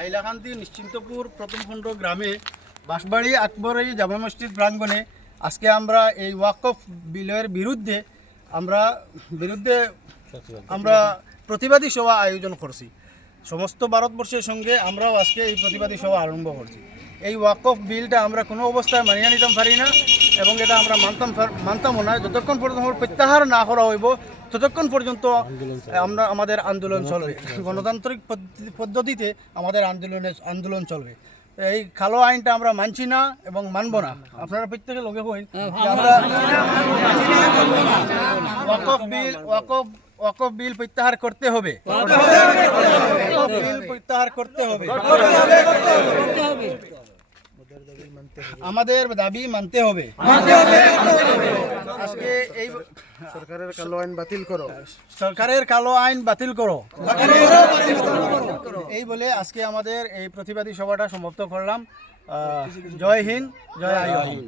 হাইলাকান্দি, নিশ্চিন্তপুর প্রথম খণ্ড গ্রামে বাঁশবাড়ি, আকবরী, জামা মসজিদ প্রাঙ্গণে আজকে আমরা এই ওয়াকফ বিলের বিরুদ্ধে আমরা বিরুদ্ধে আমরা প্রতিবাদী সভা আয়োজন করছি। সমস্ত ভারতবর্ষের সঙ্গে আমরাও আজকে এই প্রতিবাদী সভা আরম্ভ করছি। এই ওয়াকফ বিলটা আমরা কোনো অবস্থায় মানিয়ে নিতে পারি না। এবং এটা আমরা মানতাম মানতামও না। যতক্ষণ পর্যন্ত আমরা প্রত্যাহার না করা হইব ততক্ষণ পর্যন্ত আমরা আমাদের আন্দোলন চলবে। গণতান্ত্রিক পদ্ধতি- পদ্ধতিতে আমাদের আন্দোলনে আন্দোলন চলবে। এই কালো আইনটা আমরা মানছি না এবং মানব না। আপনারা প্রত্যেকে লগে হইন আমরা ওয়াকফ বিল ওয়াকফ ওয়াকফ বিল প্রত্যাহার করতে হবে। ওয়াকফ বিল প্রত্যাহার করতে হবে। আমাদের দাবি মানতে হবে। আজকে এই সরকারের কালো আইন বাতিল করো। সরকারের কালো আইন বাতিল করো। এই বলে আজকে আমাদের এই প্রতিবাদী সভাটা সমাপ্ত করলাম। জয় হিন্দ জয় আইন